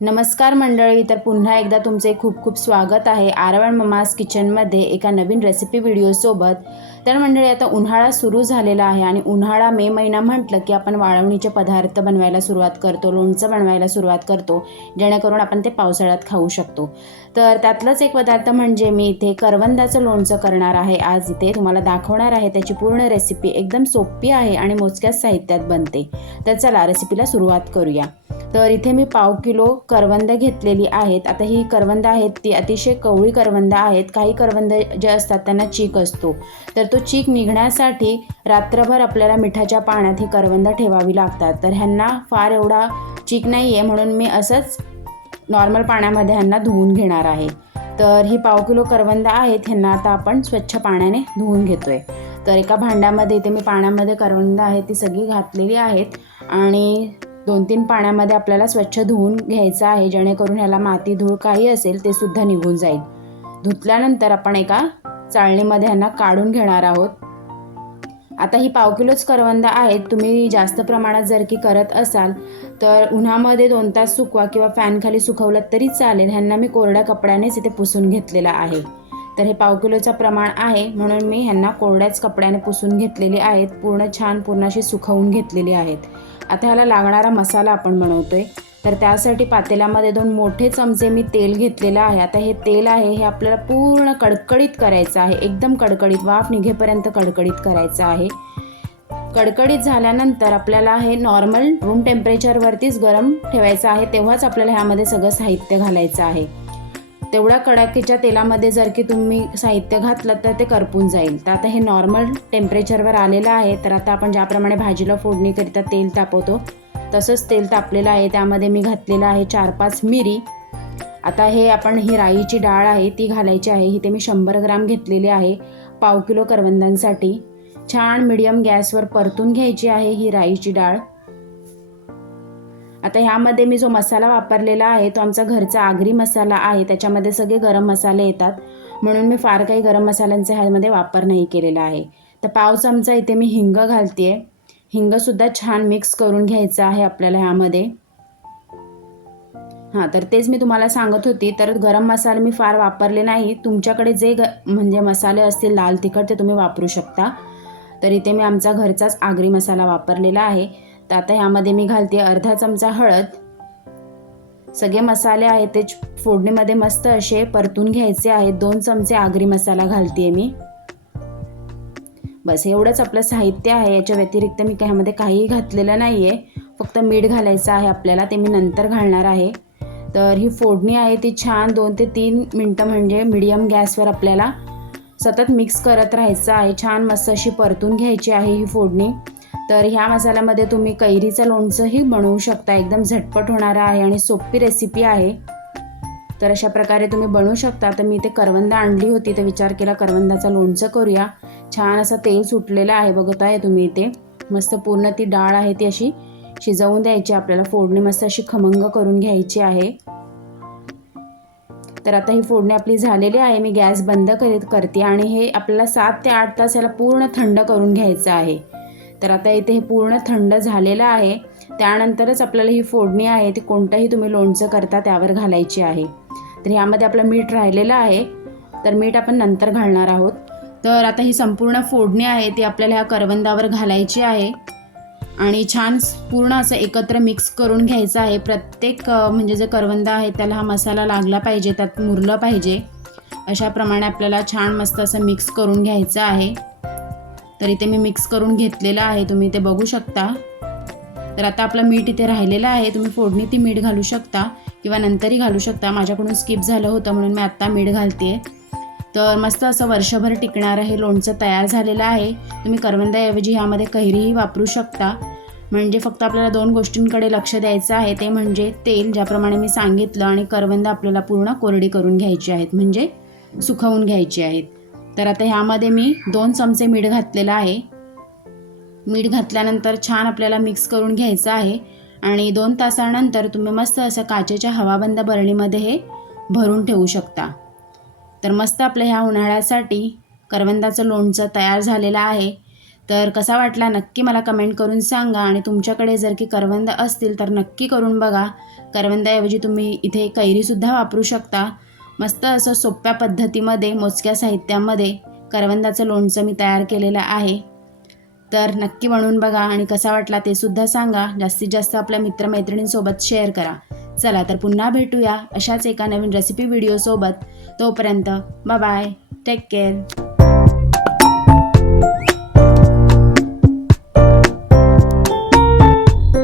नमस्कार मंडळी तर पुन्हा एकदा तुमचे खूप खूप स्वागत आहे आरवण ममास किचनमध्ये एका नवीन रेसिपी व्हिडिओसोबत तर मंडळी आता उन्हाळा सुरू झालेला आहे आणि उन्हाळा मे महिना म्हटलं की आपण वाळवणीचे पदार्थ बनवायला सुरुवात करतो लोणचं बनवायला सुरुवात करतो जेणेकरून आपण ते पावसाळ्यात खाऊ शकतो. तर त्यातलंच एक पदार्थ म्हणजे मी इथे करवंदाचं लोणचं करणार आहे. आज इथे तुम्हाला दाखवणार आहे त्याची पूर्ण रेसिपी एकदम सोपी आहे आणि मोजक्याच साहित्यात बनते. तर चला रेसिपीला सुरुवात करूया. तर इथे मी पाव किलो करवंद घेतलेली आहेत. आता ही करवंद आहेत ती अतिशय कवळी करवंद आहेत. काही करवंद जे असतात त्यांना चीक असतो. तर तो चीक निघण्यासाठी रात्रभर आपल्याला मिठाच्या पाण्यात ही करवंद ठेवावी लागतात. तर ह्यांना फार एवढा चीक नाही आहे म्हणून मी असंच नॉर्मल पाण्यामध्ये ह्यांना धुवून घेणार आहे. तर ही पाव किलो करवंद आहेत ह्यांना आता आपण स्वच्छ पाण्याने धुवून घेतोय. तर एका भांड्यामध्ये इथे मी पाण्यामध्ये करवंद आहे ती सगळी घातलेली आहेत. आणि दोन तीन पाण्यामध्ये आपल्याला स्वच्छ धुवून घ्यायचं आहे जेणेकरून ह्याला माती धूळ काही असेल ते सुद्धा निघून जाईल. धुतल्यानंतर आपण एका चाळणीमध्ये ह्यांना काढून घेणार आहोत. आता ही पाव किलोच करवंदा आहेत. तुम्ही जास्त प्रमाणात जर की करत असाल तर उन्हामध्ये दोन तास सुकवा किंवा फॅनखाली सुकवलं तरी चालेल. ह्यांना मी कोरड्या कपड्यानेच इथे पुसून घेतलेला आहे. तर हे पाव किलोचं प्रमाण आहे म्हणून मी ह्यांना कोरड्याच कपड्याने पुसून घेतलेली आहेत. पूर्ण छान पूर्ण अशी सुकवून घेतलेली आहेत. आता ह्याला लागणारा मसाला आपण बनवतोय. तर त्यासाठी पातेल्यामध्ये दोन मोठे चमचे मी तेल घेतलेलं आहे. आता हे तेल आहे हे आपल्याला पूर्ण कडकडीत करायचं आहे. एकदम कडकडीत वाफ निघेपर्यंत कडकडीत करायचं आहे. कडकडीत झाल्यानंतर आपल्याला हे नॉर्मल रूम टेम्परेचरवरतीच गरम ठेवायचं आहे. तेव्हाच आपल्याला ह्यामध्ये सगळं साहित्य घालायचं आहे. तेवढ्या कडाकीच्या तेलामध्ये जर की तुम्ही साहित्य घातलं तर ते करपून जाईल. तर आता हे नॉर्मल टेम्परेचरवर आलेलं आहे. तर आता आपण ज्याप्रमाणे भाजीला फोडणीकरिता तेल तापवतो तसंच तेल तापलेलं आहे. त्यामध्ये मी घातलेलं आहे चार पाच मिरी. आता हे आपण ही राईची डाळ आहे ती घालायची आहे. ही ते मी शंभर ग्राम घेतलेली आहे पाव किलो करवंदांसाठी. छान मिडियम गॅसवर परतून घ्यायची आहे ही राईची डाळ. आता ह्यामध्ये मी जो मसाला वापरलेला आहे तो आमचा घरचा आगरी मसाला आहे त्याच्यामध्ये सगळे गरम मसाले येतात. म्हणून मी फार काही गरम मसाल्यांचा ह्यामध्ये वापर नाही केलेला आहे. तर पाव चमचा इथे मी हिंग घालते हिंगसुद्धा छान मिक्स करून घ्यायचं आहे आपल्याला ह्यामध्ये. हां तर तेच मी तुम्हाला सांगत होती. तर गरम मसाले मी फार वापरले नाही. तुमच्याकडे जे ग म्हणजे मसाले असतील लाल तिखट ते तुम्ही वापरू शकता. तर इथे मी आमचा घरचाच आगरी मसाला वापरलेला आहे. तर आता ह्यामध्ये मी घालते अर्धा चमचा हळद. सगळे मसाले आहेत ते फोडणीमध्ये मस्त असे परतून घ्यायचे आहेत. दोन चमचे आगरी मसाला घालते मी. बस एवढंच आपलं साहित्य आहे. याच्या व्यतिरिक्त मी ह्यामध्ये काहीही घातलेलं नाही आहे फक्त मीठ घालायचं आहे आपल्याला ते मी नंतर घालणार आहे. तर ही फोडणी आहे ती छान दोन ते तीन मिनटं म्हणजे मिडियम गॅसवर आपल्याला सतत मिक्स करत राहायचं आहे. छान मस्त अशी परतून घ्यायची आहे ही फोडणी. तर ह्या मसाल्यामध्ये तुम्ही कैरीचं लोणचंही बनवू शकता. एकदम झटपट होणारं आहे आणि सोपी रेसिपी आहे. तर अशा प्रकारे तुम्ही बनवू शकता. तर मी ते करवंदा आणली होती. तर विचार केला करवंदाचं लोणचं करूया. छान असं तेल सुटलेलं आहे. बघत आहे तुम्ही इथे. मस्त पूर्ण ती डाळ आहे ती अशी शिजवून द्यायची. आपल्याला फोडणी मस्त अशी खमंग करून घ्यायची आहे. तर आता ही फोडणी आपली झालेली आहे. मी गॅस बंद करीत करते आणि हे आपल्याला सात ते आठ तास याला पूर्ण थंड करून घ्यायचं आहे. तर आता इथे हे पूर्ण थंड झालेलं आहे. त्यानंतरच आपल्याला ही फोडणी आहे ती कोणतंही तुम्ही लोणचं करता त्यावर घालायची आहे. तर ह्यामध्ये आपलं मीठ राहिलेलं आहे. तर मीठ आपण नंतर घालणार आहोत. तर आता ही संपूर्ण फोडणी आहे ती आपल्याला ह्या करवंदावर घालायची आहे. आणि छान पूर्ण असं एकत्र मिक्स करून घ्यायचं आहे. प्रत्येक म्हणजे जे करवंद आहे त्याला हा मसाला लागला पाहिजे त्यात मुरलं पाहिजे. अशाप्रमाणे आपल्याला छान मस्त असं मिक्स करून घ्यायचं आहे. तर इथे मी मिक्स करून घेतलेलं आहे. तुम्ही ते बघू शकता. तर आता आपलं मीठ इथे राहिलेलं आहे. तुम्ही फोडणी ती मीठ घालू शकता किंवा नंतरही घालू शकता. माझ्याकडून स्किप झालं होतं म्हणून मी आत्ता मीठ घालते. तर मस्त असं वर्षभर टिकणारं हे लोणचं तयार झालेलं आहे. तुम्ही करवंदाऐवजी ह्यामध्ये कैरीही वापरू शकता. म्हणजे फक्त आपल्याला दोन गोष्टींकडे लक्ष द्यायचं आहे. ते म्हणजे तेल ज्याप्रमाणे मी सांगितलं आणि करवंद आपल्याला पूर्ण कोरडी करून घ्यायची आहेत. म्हणजे सुकवून घ्यायची आहेत. तर आता ह्यामध्ये मी दोन चमचे मीठ घातलेलं आहे. मीठ घातल्यानंतर छान आपल्याला मिक्स करून घ्यायचं आहे. आणि दोन तासानंतर तुम्ही मस्त असं काचेच्या हवाबंद बरणीमध्ये हे भरून ठेवू शकता. तर मस्त आपल्या ह्या उन्हाळ्यासाठी करवंदाचं लोणचं तयार झालेलं आहे. तर कसा वाटला नक्की मला कमेंट करून सांगा आणि तुमच्याकडे जर की करवंद असतील तर नक्की करून बघा. करवंदाऐवजी तुम्ही इथे कैरीसुद्धा वापरू शकता. मस्त असं सोप्या पद्धतीमध्ये मोजक्या साहित्यामध्ये करवंदाचं लोणचं मी तयार केलेलं आहे. तर नक्की बनवून बघा आणि कसा वाटला ते सुद्धा सांगा. जास्तीत जास्त आपल्या मित्रमैत्रिणींसोबत शेअर करा. चला तर पुन्हा भेटूया अशाच एका नवीन रेसिपी व्हिडिओसोबत तोपर्यंत बाय टेक केअर